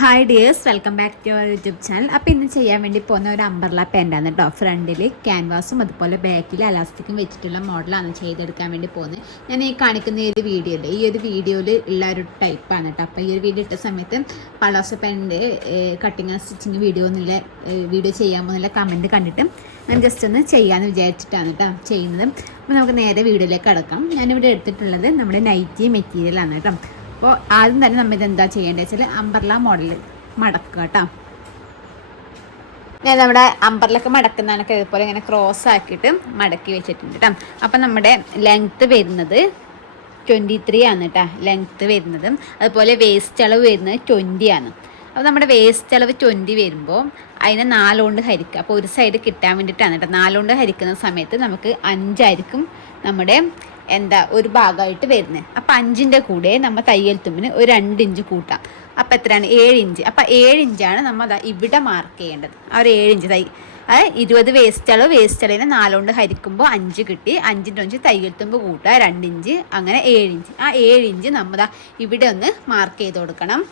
Hi dears, welcome back to your YouTube channel. അപ്പോൾ ഇന്ന് ചെയ്യാൻ വേണ്ടി പോകുന്ന ഒരു അംബർല പാൻറ്റാണ് കേട്ടോ. ഫ്രണ്ടിൽ ക്യാൻവാസും അതുപോലെ ബാക്കിൽ അലാസ്റ്റിക്കും വെച്ചിട്ടുള്ള മോഡലാണ് ചെയ്തെടുക്കാൻ വേണ്ടി പോകുന്നത്. ഞാൻ ഈ കാണിക്കുന്ന ഈ ഒരു വീഡിയോയിൽ ഉള്ള ഒരു ടൈപ്പാണ് കേട്ടോ. അപ്പോൾ ഈ ഒരു വീഡിയോ ഇട്ട സമയത്ത് palazzo pant cutting and stitching video ചെയ്യാൻ പോകുന്നില്ല കമൻറ്റ് കണ്ടിട്ട് ഞാൻ ജസ്റ്റ് ഒന്ന് ചെയ്യാമെന്ന് വിചാരിച്ചിട്ടാണ് കേട്ടോ ചെയ്യുന്നത്. അപ്പോൾ നമുക്ക് നേരെ വീഡിയോയിലേക്ക് കടക്കാം. ഞാനിവിടെ എടുത്തിട്ടുള്ളത് നമ്മുടെ നൈറ്റി മെറ്റീരിയലാണ് കേട്ടോ. അപ്പോൾ ആദ്യം തന്നെ നമ്മൾ ഇതെന്താ ചെയ്യേണ്ടത് വെച്ചാൽ അംബർല മോഡൽ മടക്കുക കേട്ടോ. ഞാൻ നമ്മുടെ അംബർലൊക്കെ മടക്കുന്നതൊക്കെ ഇതുപോലെ ഇങ്ങനെ ക്രോസ് ആക്കിയിട്ട് മടക്കി വെച്ചിട്ടുണ്ട് കേട്ടോ. അപ്പം നമ്മുടെ ലെങ്ത്ത് വരുന്നത് 23 ആണ് കേട്ടോ ലെങ്ത്ത് വരുന്നത്. അതുപോലെ വേസ്റ്റ് അളവ് വരുന്നത് 20 ആണ്. അപ്പോൾ നമ്മുടെ വേസ്റ്റ് അളവ് 20 വരുമ്പോൾ അതിനെ 4 കൊണ്ട് ഹരിക്കുക. അപ്പോൾ ഒരു സൈഡ് കിട്ടാൻ വേണ്ടിയിട്ടാണ് കേട്ടോ. 4 കൊണ്ട് ഹരിക്കുന്ന സമയത്ത് നമുക്ക് 5 ആയിരിക്കും നമ്മുടെ ഒരു ഭാഗമായിട്ട് വരുന്നത്. അപ്പം 5ൻ്റെ കൂടെ നമ്മൾ തയ്യൽ തുമ്പിന് ഒരു 2 ഇഞ്ച് കൂട്ടാം. അപ്പം എത്രയാണ്? 7 ഇഞ്ച്. അപ്പം 7 ഇഞ്ചാണ് നമ്മൾ ഇവിടെ മാർക്ക് ചെയ്യേണ്ടത്. ആ ഒരു 7 ഇഞ്ച് അതായത് 20 വേസ്റ്റ് അളവിനെ 4 കൊണ്ട് ഹരിക്കുമ്പോൾ 5 കിട്ടി. 5ൻ്റെ 5 തയ്യൽ തുമ്പ് കൂട്ടുക 2 ഇഞ്ച്, അങ്ങനെ 7 ഇഞ്ച്. ആ 7 ഇഞ്ച് നമ്മൾ ഇവിടെ ഒന്ന് മാർക്ക് ചെയ്ത് കൊടുക്കണം.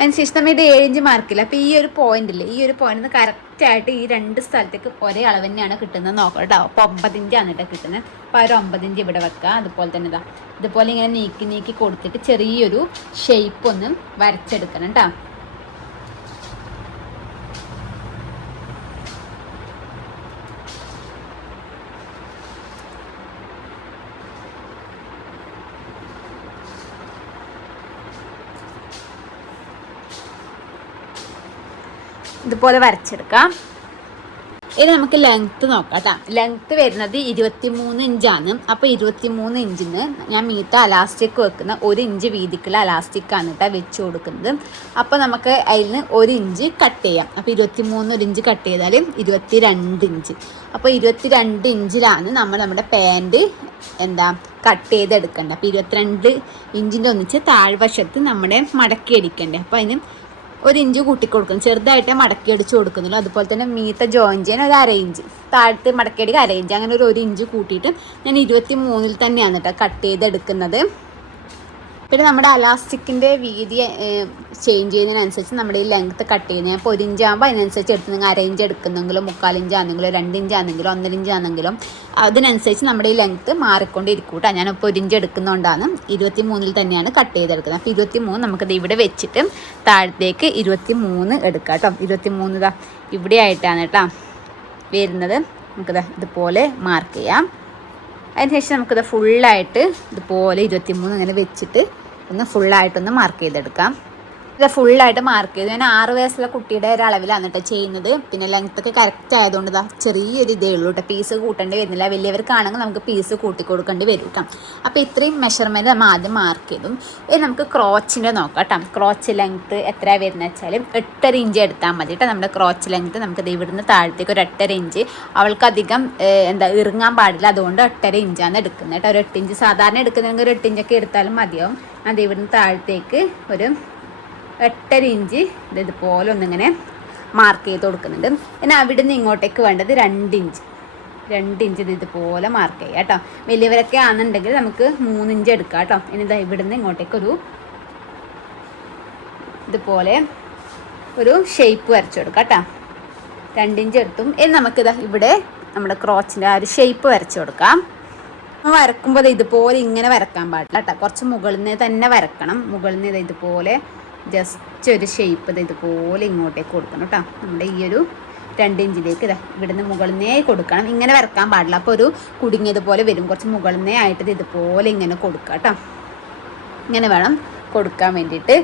അതിനുശേഷം നമ്മൾ ഇത് 7 ഇഞ്ച് മാർക്കില്ല. അപ്പോൾ ഈ ഒരു പോയിന്റിൽ കറക്റ്റായിട്ട് ഈ 2 സ്ഥലത്തേക്ക് ഒരേ അളവ് തന്നെയാണ് കിട്ടുന്നത് നോക്കാം കേട്ടോ. അപ്പോൾ 9 ഇഞ്ചാണ് കേട്ടോ കിട്ടുന്നത്. അപ്പോൾ ആ ഒരു 9 ഇഞ്ച് ഇവിടെ വെക്കുക. അതുപോലെ തന്നെ ഇതുപോലെ ഇങ്ങനെ നീക്കി കൊടുത്തിട്ട് ചെറിയൊരു ഷേപ്പ് ഒന്ന് വരച്ചെടുക്കണം കേട്ടോ. ഇതുപോലെ വരച്ചെടുക്കാം. ഇനി നമുക്ക് ലെങ്ത്ത് നോക്കാം കേട്ടോ. ലെങ്ത്ത് വരുന്നത് 23 ഇഞ്ചാണ്. അപ്പോൾ 23 ഇഞ്ചിന് ഞാൻ മീത്ത അലാസ്റ്റിക് വെക്കുന്ന 1 ഇഞ്ച് വീതിക്കുള്ള അലാസ്റ്റിക്കാണ് കേട്ടോ വെച്ച് കൊടുക്കുന്നത്. അപ്പോൾ നമുക്ക് അതിൽ നിന്ന് 1 ഇഞ്ച് കട്ട് ചെയ്യാം. അപ്പോൾ 23 1 ഇഞ്ച് കട്ട് ചെയ്താൽ 22 ഇഞ്ച്. അപ്പോൾ 22 ഇഞ്ചിലാണ് നമ്മുടെ പാൻറ്റ് കട്ട് ചെയ്തെടുക്കേണ്ടത്. അപ്പോൾ 22 ഇഞ്ചിൻ്റെ ഒന്നിച്ച് താഴ്വശത്ത് നമ്മുടെ മടക്കി അടിക്കേണ്ടത്. അപ്പോൾ അതിന് 1 ഇഞ്ച് കൂട്ടിക്കൊടുക്കും. ചെറുതായിട്ട് മടക്കി അടിച്ച് കൊടുക്കുന്നുള്ളൂ. അതുപോലെ തന്നെ മീത്ത ജോയിൻ ചെയ്യാൻ ഒരു 1/2 ഇഞ്ച്, താഴത്ത് മടക്കി അടിക്കുക 1/2 ഇഞ്ച്, അങ്ങനെ ഒരു 1 ഇഞ്ച് കൂട്ടിയിട്ട് ഞാൻ 23 തന്നെയാണ് കേട്ടോ കട്ട് ചെയ്തെടുക്കുന്നത്. പിന്നെ നമ്മുടെ അലാസ്റ്റിക്കിൻ്റെ വീതി ചേഞ്ച് ചെയ്യുന്നതിനനുസരിച്ച് നമ്മുടെ ഈ ലെങ്ത്ത് കട്ട് ചെയ്യുന്നത്. അപ്പോൾ 1 ഇഞ്ച് ആകുമ്പോൾ അതിനനുസരിച്ച് എടുത്ത് നിങ്ങൾ 1/2 ഇഞ്ച് എടുക്കുന്നെങ്കിലും 3/4 ഇഞ്ച് ആണെങ്കിലും 2 ഇഞ്ച് ആണെങ്കിലും 1.5 ഇഞ്ച് ആണെങ്കിലും അതിനനുസരിച്ച് നമ്മുടെ ഈ ലെങ്ത്ത് മാറിക്കൊണ്ടിരിക്കും കേട്ടോ. ഞാനിപ്പോൾ 1 ഇഞ്ച് എടുക്കുന്നതുകൊണ്ടാണ് 23 തന്നെയാണ് കട്ട് ചെയ്തെടുക്കുന്നത്. അപ്പോൾ 23 നമുക്കത് ഇവിടെ വെച്ചിട്ട് താഴത്തേക്ക് 23 എടുക്കാം കേട്ടോ. 23 ഇവിടെ ആയിട്ടാണ് കേട്ടോ വരുന്നത്. നമുക്കിത് ഇതുപോലെ മാർക്ക് ചെയ്യാം. അതിനുശേഷം നമുക്കിത് ഫുള്ളായിട്ട് ഇതുപോലെ 23 ഇങ്ങനെ വെച്ചിട്ട് ഒന്ന് ഫുള്ളായിട്ടൊന്ന് മാർക്ക് ചെയ്തെടുക്കാം. ഇത് ഫുള്ളായിട്ട് മാർക്ക് ചെയ്തു. ഞാൻ 6 വയസ്സുള്ള കുട്ടിയുടെ ഒരു അളവിലാണ് കേട്ടോ ചെയ്യുന്നത്. പിന്നെ ലെങ്ത്തൊക്കെ കറക്റ്റ് ആയതുകൊണ്ട് ചെറിയൊരു ഇതേ ഉള്ളൂ കേട്ടോ. പീസ് കൂട്ടേണ്ടി വരുന്നില്ല. വലിയവർക്കാണെങ്കിൽ നമുക്ക് പീസ് കൂട്ടി കൊടുക്കേണ്ടി വരും കേട്ടോ. അപ്പോൾ ഇത്രയും മെഷർമെൻറ്റ് നമ്മൾ ആദ്യം മാർക്ക് ചെയ്തു. ഇനി നമുക്ക് ക്രോച്ചിൻ്റെ നോക്കാം കേട്ടോ. ക്രോച്ച് ലെങ്ത്ത് എത്രയാണ് വരുന്നത് വെച്ചാൽ 8.5 ഇഞ്ച് എടുത്താൽ മതി കേട്ടോ. നമ്മുടെ ക്രോച്ച് ലെങ്ത്ത് നമുക്കത് ഇവിടുന്ന് താഴത്തേക്ക് ഒരു 8.5 ഇഞ്ച്. അവൾക്കധികം ഇറങ്ങാൻ പാടില്ല, അതുകൊണ്ട് 8.5 ഇഞ്ചാണ് എടുക്കുന്നത് കേട്ടോ. ഒരു 8 ഇഞ്ച് സാധാരണ എടുക്കുന്നെങ്കിൽ ഒരു 8 ഇഞ്ചൊക്കെ എടുത്താലും മതിയാവും. അത് ഇവിടുന്ന് താഴത്തേക്ക് ഒരു 8.5 ഇഞ്ച് ഇതുപോലെ ഒന്നിങ്ങനെ മാർക്ക് ചെയ്ത് കൊടുക്കുന്നുണ്ട്. പിന്നെ അവിടെ നിന്ന് ഇങ്ങോട്ടേക്ക് വേണ്ടത് 2 ഇഞ്ച് ഇതുപോലെ മാർക്ക് ചെയ്യുക കേട്ടോ. വലിയവരൊക്കെ ആണെന്നുണ്ടെങ്കിൽ നമുക്ക് 3 ഇഞ്ച് എടുക്കാം കേട്ടോ. ഇനി ഇവിടുന്ന് ഇങ്ങോട്ടേക്ക് ഇതുപോലെ ഒരു ഷേപ്പ് വരച്ചു കൊടുക്കാം കേട്ടോ. 2 ഇഞ്ച് എടുത്തും. ഇനി നമുക്കിത് ഇവിടെ നമ്മുടെ ക്രോച്ചിൻ്റെ ആ ഒരു ഷേപ്പ് വരച്ചു കൊടുക്കാം. വരക്കുമ്പോൾ ഇതുപോലെ ഇങ്ങനെ വരക്കാൻ പാടില്ല കേട്ടോ. കുറച്ച് മുകളിൽ നിന്ന് തന്നെ വരക്കണം. മുകളിൽ നിന്ന് ഇതുപോലെ ജസ്റ്റ് ഒരു ഷേപ്പ് ഇതുപോലെ ഇങ്ങോട്ടേക്ക് കൊടുക്കണം കേട്ടോ. നമ്മുടെ ഈ ഒരു 2 ഇഞ്ചിലേക്ക് ഇവിടുന്ന് മുകളിൽ നിന്നേ കൊടുക്കണം. ഇങ്ങനെ വരക്കാൻ പാടില്ല. അപ്പോൾ ഒരു കുടുങ്ങിയതുപോലെ വരും. കുറച്ച് മുകളിൽ നിന്നേ ആയിട്ട് ഇതുപോലെ ഇങ്ങനെ കൊടുക്കുക കേട്ടോ. ഇങ്ങനെ വേണം കൊടുക്കാൻ വേണ്ടിയിട്ട്.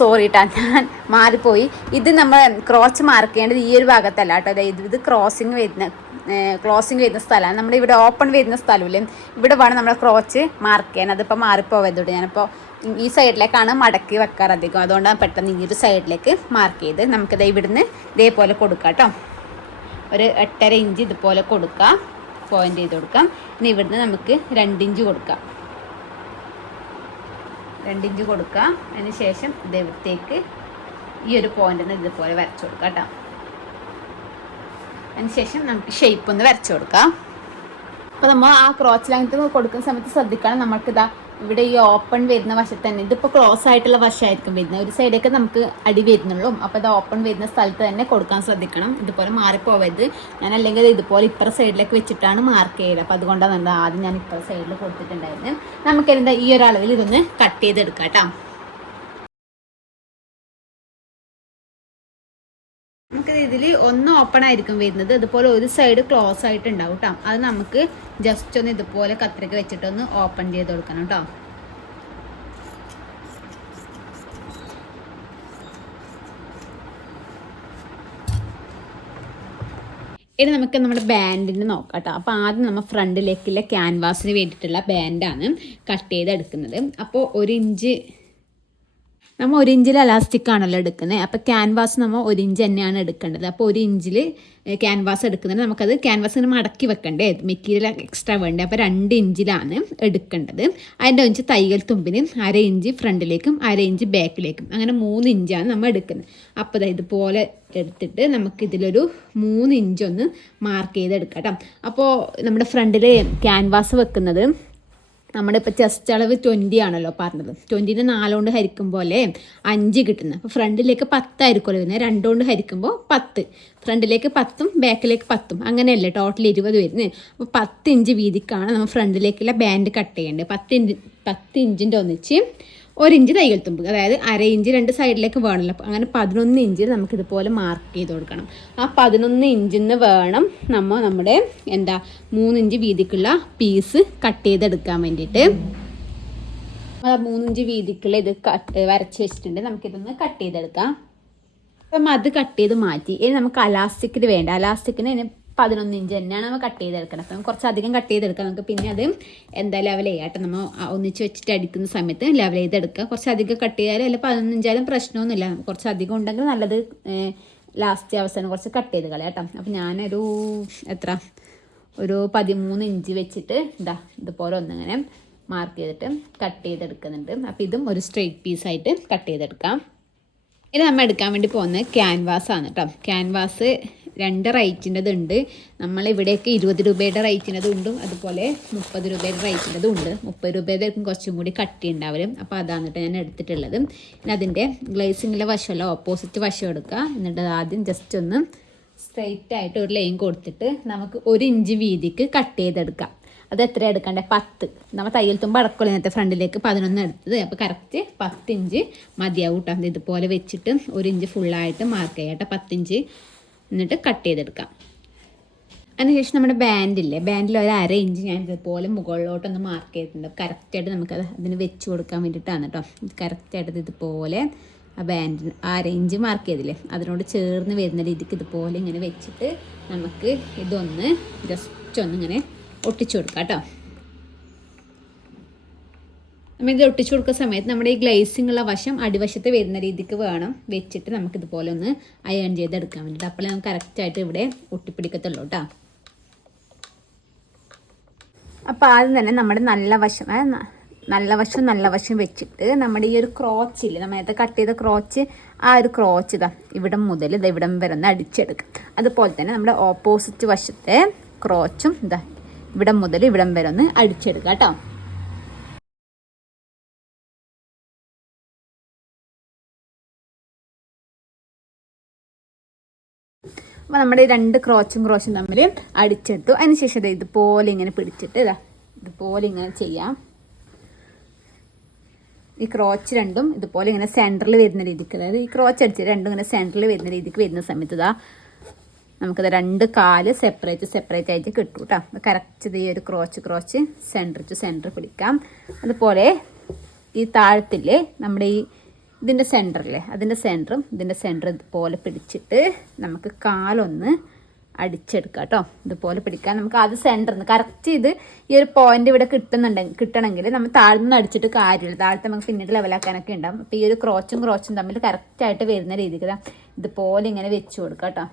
സോറി കേട്ടോ, ഞാൻ മാറിപ്പോയി. ഇത് നമ്മൾ ക്രോച്ച് മാർക്ക് ചെയ്യേണ്ടത് ഈ ഒരു ഭാഗത്തല്ല കേട്ടോ. അതായത് ഇത് ക്ലോസിങ് വരുന്ന സ്ഥലമാണ്. നമ്മുടെ ഇവിടെ ഓപ്പൺ വരുന്ന സ്ഥലമില്ലേ, ഇവിടെ വേണം നമ്മൾ ക്രോച്ച് മാർക്ക് ചെയ്യാൻ. അതിപ്പോൾ മാറിപ്പോവരുത്. ഞാനിപ്പോൾ ഈ സൈഡിലേക്കാണ് മടക്കി വെക്കാറ് അധികം, അതുകൊണ്ടാണ് പെട്ടെന്ന് ഈ ഒരു സൈഡിലേക്ക് മാർക്ക് ചെയ്ത് നമുക്കിത് ഇവിടുന്ന് ഇതേപോലെ കൊടുക്കാം കേട്ടോ. ഒരു 8.5 ഇഞ്ച് ഇതുപോലെ കൊടുക്കാം, പോയിൻ്റ് ചെയ്ത് കൊടുക്കാം. ഇനി ഇവിടുന്ന് നമുക്ക് 2 ഇഞ്ച് കൊടുക്കാം. 2 ഇഞ്ച് കൊടുക്കുക. അതിന് ശേഷം ഇവിടത്തേക്ക് ഈ ഒരു പോയിന്റിൽ നിന്ന് ഇതുപോലെ വരച്ചു കൊടുക്കാം കേട്ടോ. അതിന് ശേഷം നമുക്ക് ഷേപ്പ് ഒന്ന് വരച്ചു കൊടുക്കാം. അപ്പോൾ നമ്മൾ ആ ക്രോച്ച് ലെങ്ത് കൊടുക്കുന്ന സമയത്ത് ശ്രദ്ധിക്കണം, നമുക്കിതാ ഇവിടെ ഈ ഓപ്പൺ വരുന്ന വശത്ത് തന്നെ, ഇതിപ്പോൾ ക്ലോസ് ആയിട്ടുള്ള വശമായിരിക്കും വരുന്നത്, ഒരു സൈഡൊക്കെ നമുക്ക് അടി വരുന്നുള്ളൂ. അപ്പോൾ ഇത് ഓപ്പൺ വരുന്ന സ്ഥലത്ത് തന്നെ കൊടുക്കാൻ ശ്രദ്ധിക്കണം, ഇതുപോലെ മാറിപ്പോവരുത്. ഞാൻ അല്ലെങ്കിൽ ഇതുപോലെ ഇപ്പുറ സൈഡിലേക്ക് വെച്ചിട്ടാണ് മാർക്ക് ചെയ്യുക. അപ്പോൾ അതുകൊണ്ടാണ് ആദ്യം ഞാൻ ഇപ്പുറ സൈഡിൽ കൊടുത്തിട്ടുണ്ടായിരുന്നു. നമുക്കെന്താ ഈ ഒരു അളവിൽ ഇതൊന്ന് കട്ട് ചെയ്തെടുക്കാം കേട്ടോ. നമുക്കിത് ഇതിൽ ഒന്ന് ഓപ്പൺ ആയിരിക്കും വരുന്നത്, ഇതുപോലെ ഒരു സൈഡ് ക്ലോസ് ആയിട്ട് ഉണ്ടാവും കേട്ടോ. അത് നമുക്ക് ജസ്റ്റ് ഒന്ന് ഇതുപോലെ കത്രിക വെച്ചിട്ടൊന്ന് ഓപ്പൺ ചെയ്ത് കൊടുക്കണം കേട്ടോ. ഇനി നമുക്ക് നമ്മുടെ ബാൻഡിന് നോക്കാം കേട്ടോ. അപ്പോൾ ആദ്യം നമ്മൾ ഫ്രണ്ടിലേക്കുള്ള ക്യാൻവാസിന് വേണ്ടിയിട്ടുള്ള ബാൻഡാണ് കട്ട് ചെയ്തെടുക്കുന്നത്. അപ്പോൾ 1 ഇഞ്ച് നമ്മൾ 1 ഇഞ്ചിൽ അലാസ്റ്റിക് ആണല്ലോ എടുക്കുന്നത്. അപ്പോൾ ക്യാൻവാസ് നമ്മൾ 1 ഇഞ്ച് തന്നെയാണ് എടുക്കേണ്ടത്. അപ്പോൾ 1 ഇഞ്ചിൽ ക്യാൻവാസ് എടുക്കുന്നത്, നമുക്കത് ക്യാൻവാസിന് മടക്കി വെക്കണ്ടേ, മെറ്റീരിയൽ എക്സ്ട്രാ വേണ്ടേ. അപ്പോൾ 2 ഇഞ്ചിലാണ് എടുക്കേണ്ടത്. അതിൻ്റെ 1 ഇഞ്ച് തയ്യൽ തുമ്പിന്, 1/2 ഇഞ്ച് ഫ്രണ്ടിലേക്കും 1/2 ഇഞ്ച് ബാക്കിലേക്കും, അങ്ങനെ 3 ഇഞ്ചാണ് നമ്മൾ എടുക്കുന്നത്. അപ്പോൾ ഇതുപോലെ എടുത്തിട്ട് നമുക്കിതിലൊരു 3 ഇഞ്ചൊന്ന് മാർക്ക് ചെയ്തെടുക്കാം കേട്ടോ. അപ്പോൾ നമ്മുടെ ഫ്രണ്ടിൽ ക്യാൻവാസ് വെക്കുന്നത് നമ്മുടെ ഇപ്പോൾ ചെസ്റ്റ് അളവ് 20 ആണല്ലോ പറഞ്ഞത്. 20നെ 4 കൊണ്ട് ഹരിക്കുമ്പോലെ 5 കിട്ടുന്നത്. അപ്പോൾ ഫ്രണ്ടിലേക്ക് 10 ആയിരിക്കുമല്ലോ വരുന്നത്, 2 കൊണ്ട് ഹരിക്കുമ്പോൾ 10, ഫ്രണ്ടിലേക്ക് 10ഉം ബാക്കിലേക്ക് 10ഉം, അങ്ങനെയല്ലേ ടോട്ടൽ 20 വരുന്നത്. അപ്പോൾ 10 ഇഞ്ച് വീതിക്കാണ് നമ്മൾ ഫ്രണ്ടിലേക്കുള്ള ബാൻഡ് കട്ട് ചെയ്യേണ്ടത്. 10 ഇഞ്ചിൻ്റെ ഒന്നിച്ച് 1 ഇഞ്ച് തയ്യൽ തുമ്പ്, അതായത് 1/2 ഇഞ്ച് 2 സൈഡിലേക്ക് വേണമല്ലോ. അങ്ങനെ 11 ഇഞ്ചിൽ നമുക്കിതുപോലെ മാർക്ക് ചെയ്ത് കൊടുക്കണം. ആ 11 ഇഞ്ചിൽ നിന്ന് വേണം നമ്മുടെ 3 ഇഞ്ച് വീതിക്കുള്ള പീസ് കട്ട് ചെയ്തെടുക്കാൻ വേണ്ടിയിട്ട്. 3 ഇഞ്ച് വീതിക്കുള്ള ഇത് വരച്ച് വെച്ചിട്ടുണ്ട്, നമുക്കിതൊന്ന് കട്ട് ചെയ്തെടുക്കാം. അപ്പം അത് കട്ട് ചെയ്ത് മാറ്റി. ഇനി നമുക്ക് അലാസ്റ്റിക്കിന് വേണ്ട, അലാസ്റ്റിക്കിന് 11 ഇഞ്ച് തന്നെയാണ് നമ്മൾ കട്ട് ചെയ്തെടുക്കണം. അപ്പം കുറച്ചധികം കട്ട് ചെയ്തെടുക്കാം നമുക്ക്. പിന്നെ അത് ലെവൽ ചെയ്യാട്ടെ, നമ്മൾ ഒന്നിച്ച് വെച്ചിട്ട് അടിക്കുന്ന സമയത്ത് ലെവൽ ചെയ്തെടുക്കുക. കുറച്ചധികം കട്ട് ചെയ്താലും അല്ല 11 ഇഞ്ചായാലും പ്രശ്നമൊന്നുമില്ല, കുറച്ചധികം ഉണ്ടെങ്കിൽ നല്ലത് ലാസ്റ്റ് അവസാനം കുറച്ച് കട്ട് ചെയ്ത് കളയാം കേട്ടോ. അപ്പം ഞാനൊരു ഒരു 13 ഇഞ്ച് വെച്ചിട്ട് ഇതുപോലെ ഒന്നിങ്ങനെ മാർക്ക് ചെയ്തിട്ട് കട്ട് ചെയ്തെടുക്കുന്നുണ്ട്. അപ്പോൾ ഇതും ഒരു സ്ട്രെയിറ്റ് പീസായിട്ട് കട്ട് ചെയ്തെടുക്കാം. ഇനി നമ്മൾ എടുക്കാൻ വേണ്ടി പോകുന്നത് ക്യാൻവാസ് ആണ് കേട്ടോ. ക്യാൻവാസ് 2 റേറ്റിൻ്റെതുണ്ട്. നമ്മളിവിടെയൊക്കെ 20 രൂപയുടെ റേറ്റിൻ്റെതും ഉണ്ട്, അതുപോലെ 30 രൂപയുടെ റേറ്റിൻ്റെതും ഉണ്ട്. 30 രൂപയുടെ കുറച്ചും കൂടി കട്ടി ഉണ്ടാവും. അപ്പോൾ അതാണ് കേട്ടോ ഞാൻ എടുത്തിട്ടുള്ളത്. പിന്നെ അതിൻ്റെ ഗ്ലേസിങ്ങിലെ വശമല്ല, ഓപ്പോസിറ്റ് വശം എടുക്കുക. എന്നിട്ട് ആദ്യം ജസ്റ്റ് ഒന്ന് സ്ട്രെയിറ്റ് ആയിട്ട് ഒരു ലൈൻ കൊടുത്തിട്ട് നമുക്ക് 1 ഇഞ്ച് വീതിക്ക് കട്ട് ചെയ്തെടുക്കാം. അത് എത്ര എടുക്കണ്ടേ? 10. നമ്മൾ തയ്യൽ തുമ്പ് അടക്കമുള്ള നേരത്തെ ഫ്രണ്ടിലേക്ക് 11 എടുത്തത്. അപ്പോൾ കറക്റ്റ് 10 ഇഞ്ച് മതിയാവും കേട്ടോ. ഇതുപോലെ വെച്ചിട്ട് 1 ഇഞ്ച് ഫുള്ളായിട്ട് മാർക്ക് ചെയ്യാം കേട്ടോ, 10 ഇഞ്ച്. എന്നിട്ട് കട്ട് ചെയ്തെടുക്കാം. അതിനുശേഷം നമ്മുടെ ബാൻഡില്ലേ, ബാൻഡിൽ 1/2 ഇഞ്ച് ഞാൻ ഇതുപോലെ മുകളിലോട്ടൊന്ന് മാർക്ക് ചെയ്തിട്ടുണ്ട്. കറക്റ്റായിട്ട് നമുക്കത് അതിന് വെച്ച് കൊടുക്കാൻ വേണ്ടിയിട്ടാണ് കേട്ടോ. കറക്റ്റായിട്ട് ഇതുപോലെ ആ ബാൻഡിന് 1/2 ഇഞ്ച് മാർക്ക് ചെയ്തില്ലേ, അതിനോട് ചേർന്ന് വരുന്ന രീതിക്ക് ഇതുപോലെ ഇങ്ങനെ വെച്ചിട്ട് നമുക്ക് ഇതൊന്ന് ജസ്റ്റ് ഒന്നിങ്ങനെ ഒട്ടിച്ചു കൊടുക്കാം കേട്ടോ. നമ്മൾ ഇത് ഒട്ടിച്ചു കൊടുക്കുന്ന സമയത്ത് നമ്മുടെ ഈ ഗ്ലേസിംഗ് ഉള്ള വശം അടിവശത്ത് വരുന്ന രീതിക്ക് വേണം വെച്ചിട്ട് നമുക്കിതുപോലെ ഒന്ന് അയൺ ചെയ്തെടുക്കാൻ വേണ്ടിയിട്ട്. അപ്പോൾ നമുക്ക് കറക്റ്റായിട്ട് ഇവിടെ ഒട്ടിപ്പിടിക്കത്തുള്ളൂ കേട്ടോ. അപ്പോൾ ആദ്യം തന്നെ നമ്മുടെ നല്ല വശം വെച്ചിട്ട് നമ്മുടെ ഈ ഒരു ക്രോച്ചില്ലേ, നമ്മൾ നേരത്തെ കട്ട് ചെയ്ത ക്രോച്ച്, ആ ഒരു ക്രോച്ച് ഇവിടം മുതൽ ഇവിടം വരെ ഒന്ന് അടിച്ചെടുക്കാം. അതുപോലെ തന്നെ നമ്മുടെ ഓപ്പോസിറ്റ് വശത്തെ ക്രോച്ചും ഇവിടം മുതൽ ഇവിടം വരെ ഒന്ന് അടിച്ചെടുക്കാം കേട്ടോ. അപ്പോൾ നമ്മുടെ 2 ക്രോച്ചും തമ്മിൽ അടിച്ചെടുത്തു. അതിനുശേഷം ഇതുപോലെ ഇങ്ങനെ പിടിച്ചിട്ട് ഇതുപോലെ ഇങ്ങനെ ചെയ്യാം. ഈ ക്രോച്ച് രണ്ടും ഇതുപോലെ ഇങ്ങനെ സെൻറ്ററിൽ വരുന്ന രീതിക്ക്, അതായത് ഈ ക്രോച്ച് അടിച്ച് രണ്ടും ഇങ്ങനെ സെൻറ്ററിൽ വരുന്ന രീതിക്ക് വരുന്ന സമയത്ത് നമുക്കത് 2 കാല് സെപ്പറേറ്റ് ആയിട്ട് കിട്ടും കേട്ടോ. കറക്റ്റ് ഈ ഒരു ക്രോച്ച് സെൻറ്റർ ടു സെൻറ്റർ പിടിക്കാം. അതുപോലെ ഈ താഴത്തില്ലേ നമ്മുടെ ഇതിൻ്റെ സെൻറ്ററില്ലേ, അതിൻ്റെ സെൻറ്ററും ഇതിൻ്റെ സെൻറ്റർ ഇതുപോലെ പിടിച്ചിട്ട് നമുക്ക് കാലൊന്ന് അടിച്ചെടുക്കാം കേട്ടോ. ഇതുപോലെ പിടിക്കാൻ നമുക്ക് ആദ്യം സെൻറ്ററിൽ നിന്ന് കറക്റ്റ് ഈ ഒരു പോയിന്റ് ഇവിടെ കിട്ടണമെങ്കിൽ നമ്മൾ താഴ്ന്ന് അടിച്ചിട്ട് കാര്യമില്ല, താഴത്തെ നമുക്ക് പിന്നീട് ലെവലാക്കാനൊക്കെ ഉണ്ടാകും. അപ്പോൾ ഈ ഒരു ക്രോച്ചും തമ്മിൽ കറക്റ്റായിട്ട് വരുന്ന രീതിക്ക് ഇതുപോലെ ഇങ്ങനെ വെച്ച് കൊടുക്കാം കേട്ടോ.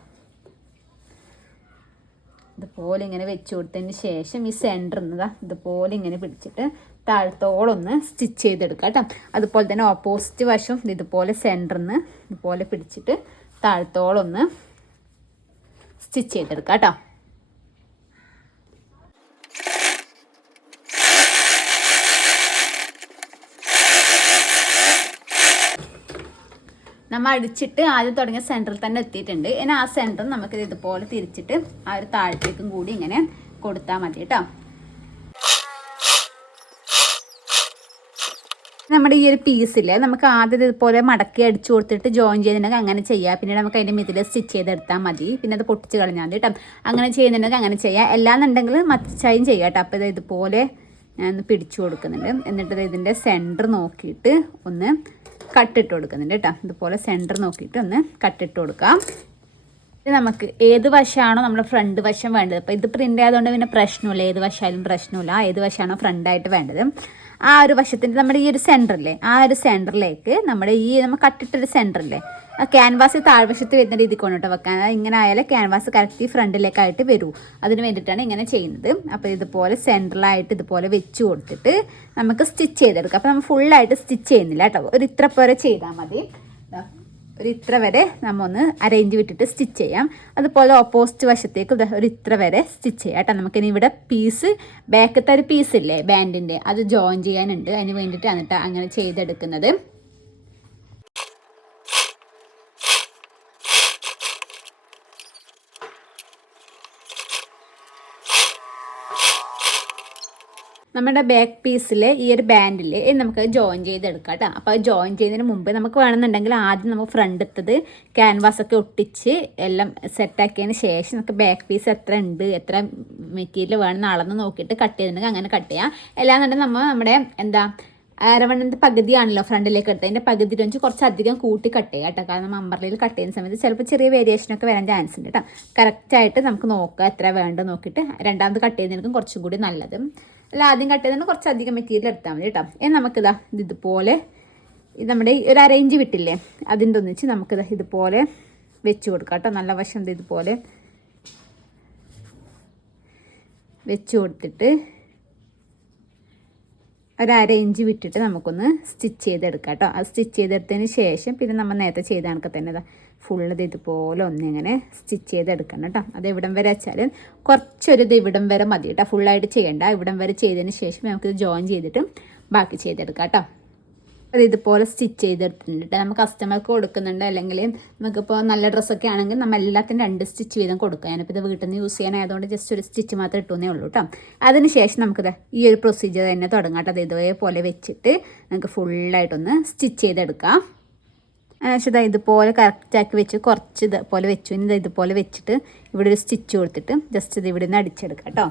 ഇതുപോലെ ഇങ്ങനെ വെച്ച് കൊടുത്തതിന് ശേഷം ഈ സെൻറ്ററിൽ നിന്ന് ഇതുപോലെ ഇങ്ങനെ പിടിച്ചിട്ട് താഴത്തോളൊന്ന് സ്റ്റിച്ച് ചെയ്തെടുക്കുക കേട്ടോ. അതുപോലെ തന്നെ ഓപ്പോസിറ്റ് വശം ഇതുപോലെ സെൻറ്ററിന്ന് ഇതുപോലെ പിടിച്ചിട്ട് താഴത്തോളൊന്ന് സ്റ്റിച്ച് ചെയ്തെടുക്കുക കേട്ടോ. നമ്മൾ അടിച്ചിട്ട് ആദ്യം തുടങ്ങിയ സെൻറ്ററിൽ തന്നെ എത്തിയിട്ടുണ്ട്. ഇനി ആ സെൻറ്റർ നമുക്കിത് ഇതുപോലെ തിരിച്ചിട്ട് ആ ഒരു താഴത്തേക്കും കൂടി ഇങ്ങനെ കൊടുത്താൽ മതി കേട്ടോ. നമ്മുടെ ഈ ഒരു പീസില്ലേ നമുക്ക് ആദ്യം ഇതുപോലെ മടക്കി അടിച്ചു കൊടുത്തിട്ട് ജോയിൻ ചെയ്തിട്ടുണ്ടെങ്കിൽ അങ്ങനെ ചെയ്യാം. പിന്നീട് നമുക്ക് അതിൻ്റെ മിതിൽ സ്റ്റിച്ച് ചെയ്തെടുത്താൽ മതി. പിന്നെ അത് പൊട്ടിച്ച് കളഞ്ഞാൽ മതി കേട്ടോ. അങ്ങനെ ചെയ്യുന്നുണ്ടെങ്കിൽ അങ്ങനെ ചെയ്യാം. എല്ലാന്നുണ്ടെങ്കിൽ മച്ചായും ചെയ്യാം കേട്ടോ. അപ്പോൾ ഇത് ഇതുപോലെ ഞാനൊന്ന് പിടിച്ചു കൊടുക്കുന്നുണ്ട്. എന്നിട്ട് ഇതിൻ്റെ സെൻറ്റർ നോക്കിയിട്ട് ഒന്ന് കട്ടിട്ട് കൊടുക്കുന്നുണ്ട് കേട്ടോ. ഇതുപോലെ സെൻറ്റർ നോക്കിയിട്ട് ഒന്ന് കട്ടിട്ട് കൊടുക്കാം. ഇത് നമുക്ക് ഏത് വശമാണോ നമ്മുടെ ഫ്രണ്ട് വശം വേണ്ടത്. അപ്പോൾ ഇത് പ്രിൻ്റ് ആയതുകൊണ്ട് പിന്നെ പ്രശ്നമില്ല, ഏത് വശമായാലും പ്രശ്നമില്ല. ഏത് വശമാണോ ഫ്രണ്ടായിട്ട് വേണ്ടത് ആ ഒരു വശത്തിൻ്റെ നമ്മുടെ ഈ ഒരു സെൻറ്ററില്ലേ ആ ഒരു സെൻറ്ററിലേക്ക് നമ്മുടെ ഈ നമ്മൾ കട്ടിട്ടൊരു സെൻറ്ററില്ലേ ആ ക്യാൻവാസ് താഴ്വശത്ത് വരുന്ന രീതിക്ക് കൊണ്ടിട്ട് വെക്കാൻ. ഇങ്ങനെ ആയാലും ക്യാൻവാസ് കറക്റ്റ് ഫ്രണ്ടിലേക്കായിട്ട് വരൂ. അതിന് വേണ്ടിയിട്ടാണ് ഇങ്ങനെ ചെയ്യുന്നത്. അപ്പോൾ ഇതുപോലെ സെൻട്രലായിട്ട് ഇതുപോലെ വെച്ച് കൊടുത്തിട്ട് നമുക്ക് സ്റ്റിച്ച് ചെയ്തെടുക്കാം. അപ്പോൾ നമ്മൾ ഫുള്ളായിട്ട് സ്റ്റിച്ച് ചെയ്യുന്നില്ല കേട്ടോ. ഒരു ഇത്ര പോലെ ചെയ്താൽ മതി. ഒരു ഇത്ര വരെ നമ്മൾ ഒന്ന് അറേഞ്ച് വിട്ടിട്ട് സ്റ്റിച്ച് ചെയ്യാം. അതുപോലെ ഓപ്പോസിറ്റ് വശത്തേക്ക് ഒരു ഇത്ര വരെ സ്റ്റിച്ച് ചെയ്യാം കേട്ടോ. നമുക്കിനി ഇവിടെ പീസ് ബാക്കത്തെ ഒരു പീസില്ലേ ബാൻഡിൻ്റെ അത് ജോയിൻ ചെയ്യാനുണ്ട്. അതിന് വേണ്ടിയിട്ടാണ് കേട്ടോ അങ്ങനെ ചെയ്തെടുക്കുന്നത്. നമ്മുടെ ബാക്ക് പീസിൽ ഈ ഒരു ബാൻഡിൽ നമുക്ക് ജോയിൻ ചെയ്തെടുക്കാം കേട്ടോ. അപ്പോൾ അത് ജോയിൻ ചെയ്യുന്നതിന് മുമ്പ് നമുക്ക് വേണമെന്നുണ്ടെങ്കിൽ ആദ്യം നമുക്ക് ഫ്രണ്ടിലത്തത് ക്യാൻവാസൊക്കെ ഒട്ടിച്ച് എല്ലാം സെറ്റാക്കിയതിന് ശേഷം നമുക്ക് ബാക്ക് പീസ് എത്ര ഉണ്ട് എത്ര മെറ്റീരിയൽ വേണമെന്ന് അളന്ന് നോക്കിയിട്ട് കട്ട് ചെയ്തിട്ടുണ്ടെങ്കിൽ അങ്ങനെ കട്ട് ചെയ്യാം. എല്ലാന്നുണ്ടെങ്കിൽ നമ്മുടെ അരവണ്ണൻ്റെ പകുതിയാണല്ലോ ഫ്രണ്ടിലേക്ക് എടുത്തത്. അതിൻ്റെ പകുതി വെച്ച് കുറച്ചധികം കൂട്ടി കട്ട് ചെയ്യാം കേട്ടോ. കാരണം അമ്പർലയിൽ കട്ട് ചെയ്യുന്ന സമയത്ത് ചിലപ്പോൾ ചെറിയ വേരിയേഷനൊക്കെ വരാൻ ചാൻസ് ഉണ്ട് കേട്ടോ. കറക്റ്റായിട്ട് നമുക്ക് നോക്കാം എത്ര വേണ്ടത് നോക്കിയിട്ട് രണ്ടാമത് കട്ട് ചെയ്യുന്നതിനും കുറച്ചും കൂടി നല്ലത്. അല്ല ആദ്യം കട്ട് ചെയ്തതിന് കുറച്ചധികം മെറ്റീരിയൽ എടുത്താൽ മതി കേട്ടോ. നമുക്കിതാ ഇതുപോലെ നമ്മുടെ ഒരു അറേഞ്ച് വിട്ടില്ലേ അതിൻ്റെ ഒന്നിച്ച് നമുക്കിതാ ഇതുപോലെ വെച്ച് കൊടുക്കാം കേട്ടോ. നല്ല വശം ഇതുപോലെ വെച്ച് കൊടുത്തിട്ട് ഒരു അരയിഞ്ച് വിട്ടിട്ട് നമുക്കൊന്ന് സ്റ്റിച്ച് ചെയ്തെടുക്കാം കേട്ടോ. അത് സ്റ്റിച്ച് ചെയ്തെടുത്തതിന് ശേഷം പിന്നെ നമ്മൾ നേരത്തെ ചെയ്ത കണക്ക് തന്നെ ഫുള്ള് ഇതുപോലെ ഒന്നിങ്ങനെ സ്റ്റിച്ച് ചെയ്തെടുക്കണം കേട്ടോ. അത് ഇവിടം വരെ വെച്ചാൽ കുറച്ചൊരു ഇവിടം വരെ മതി കേട്ടോ. ഫുള്ളായിട്ട് ചെയ്യണ്ട. ഇവിടം വരെ ചെയ്തതിന് ശേഷം നമുക്കിത് ജോയിൻ ചെയ്തിട്ട് ബാക്കി ചെയ്തെടുക്കാം കേട്ടോ. അത് ഇതുപോലെ സ്റ്റിച്ച് ചെയ്തെടുത്തിട്ടുണ്ട്. നമ്മൾ കസ്റ്റമർക്ക് കൊടുക്കുന്നുണ്ട്. അല്ലെങ്കിൽ നമുക്കിപ്പോൾ നല്ല ഡ്രസ്സൊക്കെ ആണെങ്കിൽ നമ്മൾ എല്ലാത്തിനും 2 സ്റ്റിച്ച് വീതം കൊടുക്കുക. ഞാനിപ്പോൾ ഇത് വീട്ടിൽ നിന്ന് യൂസ് ചെയ്യാനായതുകൊണ്ട് ജസ്റ്റ് ഒരു സ്റ്റിച്ച് മാത്രം ഇട്ടുന്നേ ഉള്ളൂ കേട്ടോ. അതിന് ശേഷം നമുക്കിത് ഈ ഒരു പ്രൊസീജിയർ തന്നെ തുടങ്ങാം കേട്ടോ. അത് ഇതേപോലെ വെച്ചിട്ട് നമുക്ക് ഫുള്ളായിട്ടൊന്ന് സ്റ്റിച്ച് ചെയ്തെടുക്കാം. പക്ഷേ ഇതുപോലെ കറക്റ്റാക്കി വെച്ച് കുറച്ച് ഇതുപോലെ വെച്ചു. ഇനി ഇതുപോലെ വെച്ചിട്ട് ഇവിടെ ഒരു സ്റ്റിച്ച് കൊടുത്തിട്ട് ജസ്റ്റ് ഇത് ഇവിടെ നിന്ന് അടിച്ചെടുക്കാം കേട്ടോ.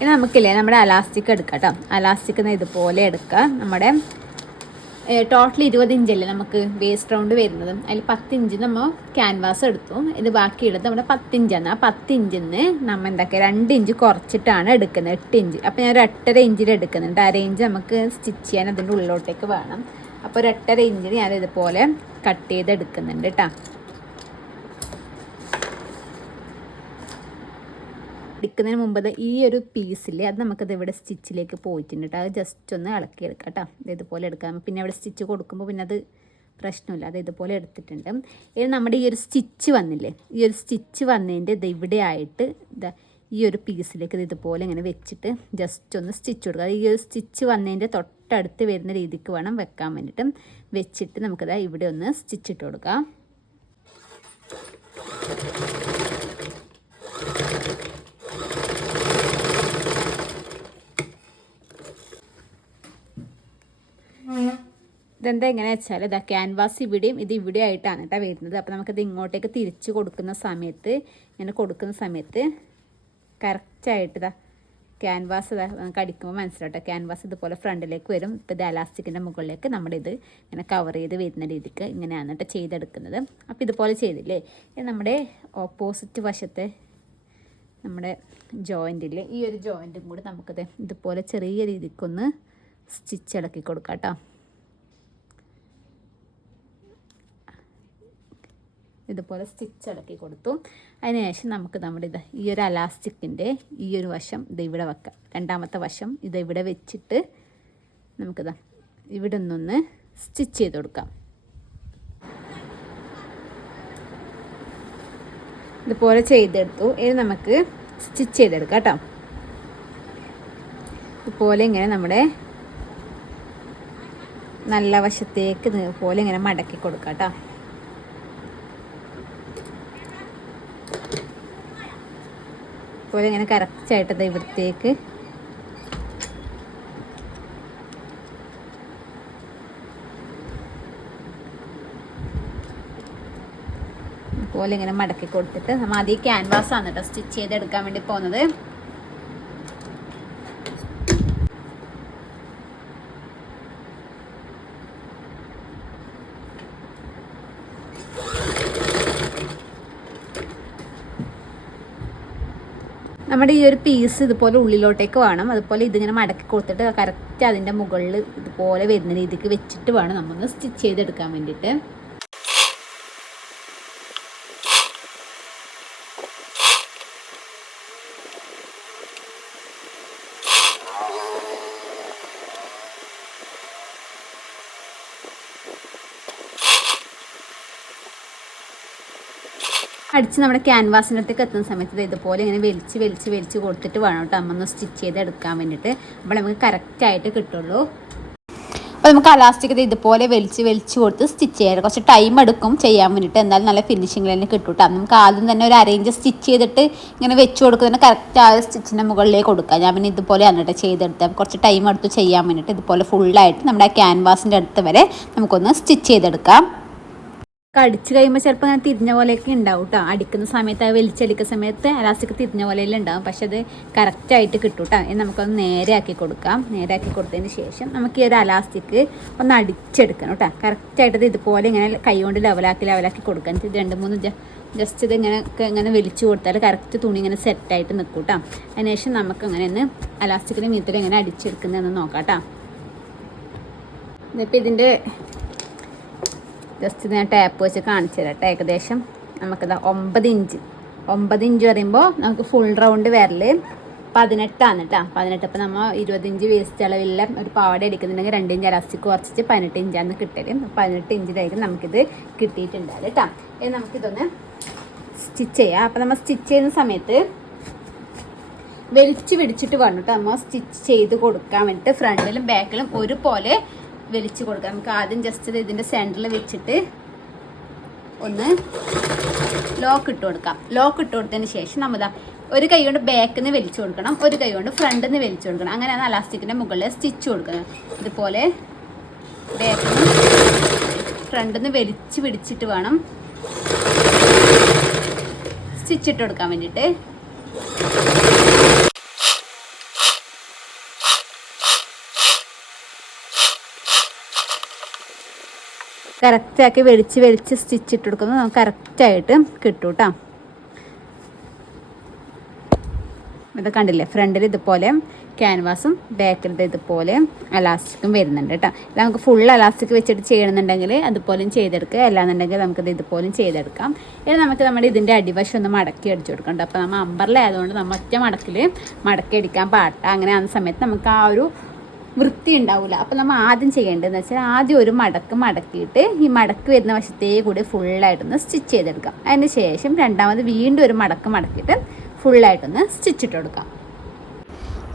ഇനി നമുക്കില്ലേ നമ്മുടെ അലാസ്റ്റിക് എടുക്കാം കേട്ടോ. അലാസ്റ്റിക് ഇതുപോലെ എടുക്കുക. നമ്മുടെ ടോട്ടൽ 20 ഇഞ്ചല്ലേ നമുക്ക് വേസ്റ്റ് റൗണ്ട് വരുന്നത്. അതിൽ 10 ഇഞ്ച് നമ്മൾ ക്യാൻവാസ് എടുത്തു. ഇത് ബാക്കിയെടുത്ത് നമ്മുടെ 10 ഇഞ്ചാണ്. ആ 10 ഇഞ്ചിൽ നിന്ന് നമ്മൾ എന്താക്കുക 2 ഇഞ്ച് കുറച്ചിട്ടാണ് എടുക്കുന്നത്. 8 ഇഞ്ച്. അപ്പോൾ ഞാൻ ഒരു 8.5 ഇഞ്ചിൽ എടുക്കുന്നുണ്ട്. 1/2 ഇഞ്ച് നമുക്ക് സ്റ്റിച്ച് ചെയ്യാൻ അതിൻ്റെ ഉള്ളിലോട്ടേക്ക് വേണം. അപ്പോൾ ഒരു 8.5 ഇഞ്ചിൽ ഞാൻ ഇതുപോലെ കട്ട് ചെയ്ത് എടുക്കുന്നുണ്ട് കേട്ടോ. എടുക്കുന്നതിന് മുമ്പ് ഈ ഒരു പീസിൽ അത് നമുക്കത് ഇവിടെ സ്റ്റിച്ചിലേക്ക് പോയിട്ടുണ്ട് കേട്ടോ. അത് ജസ്റ്റ് ഒന്ന് ഇളക്കിയെടുക്കാം കേട്ടോ. ഇതുപോലെ എടുക്കാം. പിന്നെ ഇവിടെ സ്റ്റിച്ച് കൊടുക്കുമ്പോൾ പിന്നെ അത് പ്രശ്നമില്ല. അത് ഇതുപോലെ എടുത്തിട്ടുണ്ട്. ഇത് നമ്മുടെ ഈ ഒരു സ്റ്റിച്ച് വന്നില്ലേ ഈ ഒരു സ്റ്റിച്ച് വന്നതിൻ്റെ ഇവിടെ ആയിട്ട് ഈ ഒരു പീസിലേക്ക് ഇത് ഇതുപോലെ ഇങ്ങനെ വെച്ചിട്ട് ജസ്റ്റ് ഒന്ന് സ്റ്റിച്ച് കൊടുക്കുക. ഈ ഒരു സ്റ്റിച്ച് വന്നതിൻ്റെ തൊട്ടടുത്ത് വരുന്ന രീതിക്ക് വേണം വെക്കാൻ വേണ്ടിയിട്ട് വെച്ചിട്ട് നമുക്കത് ഇവിടെ ഒന്ന് സ്റ്റിച്ച് ഇട്ട് കൊടുക്കാം. ഇതെന്താ എങ്ങനെ വെച്ചാൽ ക്യാൻവാസ് ഇവിടെയും ഇത് ഇവിടെ ആയിട്ടാണ് കേട്ടോ വരുന്നത്. അപ്പോൾ നമുക്കത് ഇങ്ങോട്ടേക്ക് തിരിച്ച് കൊടുക്കുന്ന സമയത്ത് ഇങ്ങനെ കൊടുക്കുന്ന സമയത്ത് കറക്റ്റായിട്ട് ക്യാൻവാസ് നമുക്ക് അടിക്കുമ്പോൾ മനസ്സിലാട്ടോ. ക്യാൻവാസ് ഇതുപോലെ ഫ്രണ്ടിലേക്ക് വരും. ഇപ്പോൾ ഇത് അലാസ്റ്റിക്കിൻ്റെ മുകളിലേക്ക് നമ്മുടെ ഇത് ഇങ്ങനെ കവർ ചെയ്ത് വരുന്ന രീതിക്ക് ഇങ്ങനെയാണ് കേട്ടോ ചെയ്തെടുക്കുന്നത്. അപ്പോൾ ഇതുപോലെ ചെയ്തില്ലേ നമ്മുടെ ഓപ്പോസിറ്റ് വശത്തെ നമ്മുടെ ജോയിൻറ്റിൽ ഈ ഒരു ജോയിൻറ്റും കൂടി നമുക്കത് ഇതുപോലെ ചെറിയ രീതിക്കൊന്ന് സ്റ്റിച്ച് ഇളക്കി കൊടുക്കാം കേട്ടോ. ഇതുപോലെ സ്റ്റിച്ച് ഇളക്കി കൊടുത്തു. അതിനുശേഷം നമുക്ക് നമ്മുടെ ഈ ഒരു അലാസ്റ്റിക്കിൻ്റെ ഈ ഒരു വശം ഇവിടെ വെക്കാം. രണ്ടാമത്തെ വശം ഇവിടെ വെച്ചിട്ട് ഇവിടെ നിന്നൊന്ന് സ്റ്റിച്ച് ചെയ്ത് കൊടുക്കാം. ഇതുപോലെ ചെയ്തെടുത്തു. ഇനി നമുക്ക് സ്റ്റിച്ച് ചെയ്തെടുക്കാം കേട്ടോ. ഇതുപോലെ ഇങ്ങനെ നമ്മുടെ നല്ല വശത്തേക്ക് ഇതുപോലെ ഇങ്ങനെ മടക്കി കൊടുക്കാം കേട്ടോ. ഇതുപോലെ ഇങ്ങനെ കറക്റ്റായിട്ട് ഇവിടത്തേക്ക് ഇതുപോലെ ഇങ്ങനെ മടക്കി കൊടുത്തിട്ട് നമ്മൾ ആദ്യം ക്യാൻവാസ് ആണ് കേട്ടോ സ്റ്റിച്ച് ചെയ്തെടുക്കാൻ വേണ്ടി പോകുന്നത്. നമ്മുടെ ഈ ഒരു പീസ് ഇതുപോലെ ഉള്ളിലോട്ടേക്ക് വേണം. അതുപോലെ ഇതിങ്ങനെ മടക്കി കൊടുത്തിട്ട് കറക്റ്റ് അതിൻ്റെ മുകളിൽ ഇതുപോലെ വരുന്ന രീതിക്ക് വെച്ചിട്ട് വേണം നമ്മളൊന്ന് സ്റ്റിച്ച് ചെയ്തെടുക്കാൻ വേണ്ടിയിട്ട്. അടിച്ച് നമ്മുടെ ക്യാൻവാസിൻ്റെ അടുത്തേക്ക് എത്തുന്ന സമയത്ത് ഇതുപോലെ ഇങ്ങനെ വലിച്ച് കൊടുത്തിട്ട് വേണം കേട്ടോ അമ്മ ഒന്ന് സ്റ്റിച്ച് ചെയ്തെടുക്കാൻ വേണ്ടിയിട്ട്. അപ്പോൾ നമുക്ക് കറക്റ്റായിട്ട് കിട്ടുള്ളൂ. അപ്പോൾ നമുക്ക് അലാസ്റ്റിക് ഇതുപോലെ വലിച്ച് കൊടുത്ത് സ്റ്റിച്ച് ചെയ്യാം. കുറച്ച് ടൈം എടുക്കും ചെയ്യാൻ വേണ്ടിയിട്ട്, എന്നാലും നല്ല ഫിനിഷിങ്ങിൽ തന്നെ കിട്ടും കേട്ടോ. നമുക്ക് ആദ്യം തന്നെ ഒരു അറേഞ്ച് സ്റ്റിച്ച് ചെയ്തിട്ട് ഇങ്ങനെ വെച്ച് കൊടുക്കുന്നതിന് കറക്റ്റ് ആ സ്റ്റിച്ചിൻ്റെ മുകളിലേക്ക് കൊടുക്കാം. ഞാൻ പിന്നെ ഇതുപോലെ എന്നിട്ട് ചെയ്തെടുത്താൽ കുറച്ച് ടൈം എടുത്ത് ചെയ്യാൻ വേണ്ടിയിട്ട് ഇതുപോലെ ഫുള്ളായിട്ട് നമ്മുടെ ആ ക്യാൻവാസിൻ്റെ അടുത്ത് വരെ നമുക്കൊന്ന് സ്റ്റിച്ച് ചെയ്തെടുക്കാം. അടിച്ച് കഴിയുമ്പോൾ ചിലപ്പോൾ അങ്ങനെ തിരിഞ്ഞ പോലെയൊക്കെ ഉണ്ടാവും കേട്ടോ. അടിക്കുന്ന സമയത്ത് വലിച്ചടിക്കുന്ന സമയത്ത് അലാസ്റ്റിക് തിരിഞ്ഞ പോലെയെല്ലാം ഉണ്ടാവും. പക്ഷെ അത് കറക്റ്റായിട്ട് കിട്ടും കേട്ടോ. ഇനി നമുക്കൊന്ന് നേരെ ആക്കി കൊടുക്കാം. നേരെ ആക്കി കൊടുത്തതിന് ശേഷം നമുക്ക് ഈ ഒരു അലാസ്റ്റിക് ഒന്ന് അടിച്ചെടുക്കണം കേട്ടോ. കറക്റ്റായിട്ട് ഇതുപോലെ ഇങ്ങനെ കൈ കൊണ്ട് ലെവലാക്കി കൊടുക്കാം. 2-3 ജസ്റ്റ് ഇത് ഇങ്ങനെ വലിച്ചു കൊടുത്താൽ കറക്റ്റ് തുണി ഇങ്ങനെ സെറ്റായിട്ട് നിൽക്കും കേട്ടോ. അതിനുശേഷം നമുക്ക് അങ്ങനെ ഒന്ന് അലാസ്റ്റിക്കിൻ്റെ മീത്തൽ എങ്ങനെ അടിച്ചെടുക്കുന്നതെന്ന് നോക്കാം കേട്ടോ. ഇതിപ്പോൾ ഇതിൻ്റെ ജസ്റ്റ് ഞാൻ ടാപ്പ് വെച്ച് കാണിച്ചു തരാം കേട്ടോ. ഏകദേശം നമുക്കിതാ 9 ഇഞ്ച് പറയുമ്പോൾ നമുക്ക് ഫുൾ റൗണ്ട് വരൽ 18 കേട്ടോ. 18. അപ്പോൾ നമ്മൾ 20 ഇഞ്ച് വേസ്റ്റ് അളവില്ല ഒരു പാവാട അടിക്കുന്നുണ്ടെങ്കിൽ 2 ഇഞ്ച് അലാസ്റ്റിക് കുറച്ചിട്ട് 18 ഇഞ്ചാണ് കിട്ടല്. 18 ഇഞ്ചിലായിരിക്കും നമുക്കിത് കിട്ടിയിട്ടുണ്ടാവില്ല കേട്ടോ. ഇനി നമുക്കിതൊന്ന് സ്റ്റിച്ച് ചെയ്യാം. അപ്പോൾ നമ്മൾ സ്റ്റിച്ച് ചെയ്യുന്ന സമയത്ത് വലിച്ച് പിടിച്ചിട്ട് വേണം കേട്ടോ നമ്മൾ സ്റ്റിച്ച് ചെയ്ത് കൊടുക്കാൻ വേണ്ടിയിട്ട്. ഫ്രണ്ടിലും ബാക്കിലും ഒരുപോലെ വലിച്ചു കൊടുക്കാം. നമുക്ക് ആദ്യം ജസ്റ്റ് ഇതിൻ്റെ സെൻറ്ററിൽ വെച്ചിട്ട് ഒന്ന് ലോക്ക് ഇട്ട് കൊടുക്കാം. ലോക്ക് ഇട്ട് കൊടുത്തതിന് ശേഷം നമ്മൾ ഒരു കൈ കൊണ്ട് ബാക്കിൽ നിന്ന് വലിച്ചു കൊടുക്കണം, ഒരു കൈ കൊണ്ട് ഫ്രണ്ടിൽ നിന്ന് വലിച്ചു കൊടുക്കണം. അങ്ങനെയാണ് അലാസ്റ്റിക്കിൻ്റെ മുകളിൽ സ്റ്റിച്ച് കൊടുക്കുന്നത്. ഇതുപോലെ ബാക്കിൽ നിന്ന് ഫ്രണ്ടിൽ നിന്ന് വലിച്ച് പിടിച്ചിട്ട് വേണം സ്റ്റിച്ച് ഇട്ട് കൊടുക്കാൻ വേണ്ടിയിട്ട്. കറക്റ്റാക്കി വലിച്ച് സ്റ്റിച്ച് ഇട്ട് കൊടുക്കുന്നത് നമുക്ക് കറക്റ്റായിട്ട് കിട്ടും കേട്ടോ. ഇത് കണ്ടില്ലേ, ഫ്രണ്ടിൽ ഇതുപോലെ ക്യാൻവാസും ബാക്കിൽ ഇതുപോലെ അലാസ്റ്റിക്കും വരുന്നുണ്ട് കേട്ടോ. നമുക്ക് ഫുൾ അലാസ്റ്റിക് വെച്ചിട്ട് ചെയ്യണമെന്നുണ്ടെങ്കിൽ അതുപോലെയും ചെയ്തെടുക്കുക, അല്ലാന്നുണ്ടെങ്കിൽ നമുക്കിത് ഇതുപോലെയും ചെയ്തെടുക്കാം. ഇനി നമുക്ക് നമ്മുടെ ഇതിൻ്റെ അടിവശം ഒന്ന് മടക്കി അടിച്ചു കൊടുക്കണ്ട. അപ്പോൾ നമ്മൾ അമ്പർല ആയതുകൊണ്ട് നമ്മൾ ഒറ്റ മടക്കിൽ മടക്കി അടിക്കാൻ പാടില്ല. അങ്ങനെ ആകുന്ന സമയത്ത് നമുക്ക് ആ ഒരു വൃത്തി ഉണ്ടാവില്ല. അപ്പോൾ നമ്മൾ ആദ്യം ചെയ്യേണ്ടതെന്ന് വെച്ചാൽ ആദ്യം ഒരു മടക്കിയിട്ട് ഈ മടക്ക് വരുന്ന വശത്തേ കൂടി ഫുള്ളായിട്ടൊന്ന് സ്റ്റിച്ച് ചെയ്തെടുക്കാം. അതിന് ശേഷം രണ്ടാമത് വീണ്ടും ഒരു മടക്കിയിട്ട് ഫുള്ളായിട്ടൊന്ന് സ്റ്റിച്ച് ഇട്ട് കൊടുക്കാം.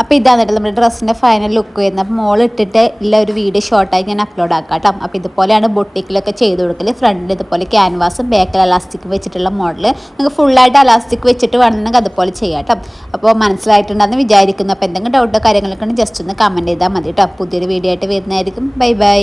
അപ്പോൾ ഇതാണ് നമ്മുടെ ഡ്രസ്സിൻ്റെ ഫൈനൽ ലുക്ക് വരുന്നത്. അപ്പോൾ മോൾ ഇട്ടിട്ട് ഉള്ള ഒരു വീഡിയോ ഷോർട്ടായി ഞാൻ അപ്ലോഡ് ആക്കാം കേട്ടോ. അപ്പോൾ ഇതുപോലെയാണ് ബൊട്ടിക്കിലൊക്കെ ചെയ്ത് കൊടുക്കൽ. ഫ്രണ്ടിൽ ഇതുപോലെ ക്യാൻവാസും ബാക്കിൽ അലാസ്റ്റിക് വെച്ചിട്ടുള്ള മോഡൽ. നിങ്ങൾക്ക് ഫുള്ളായിട്ട് അലാസ്റ്റിക് വെച്ചിട്ട് വേണമെന്നുണ്ടെങ്കിൽ അതുപോലെ ചെയ്യാം കേട്ടോ. അപ്പോൾ മനസ്സിലായിട്ടുണ്ടെന്ന് വിചാരിക്കുന്നു. അപ്പോൾ എന്തെങ്കിലും ഡൗട്ടോ കാര്യങ്ങളൊക്കെ ഉണ്ടെങ്കിൽ ജസ്റ്റ് ഒന്ന് കമൻറ്റ് ചെയ്താൽ മതി കേട്ടോ. പുതിയൊരു വീഡിയോ ആയിട്ട് വരുന്നതായിരിക്കും. ബൈ.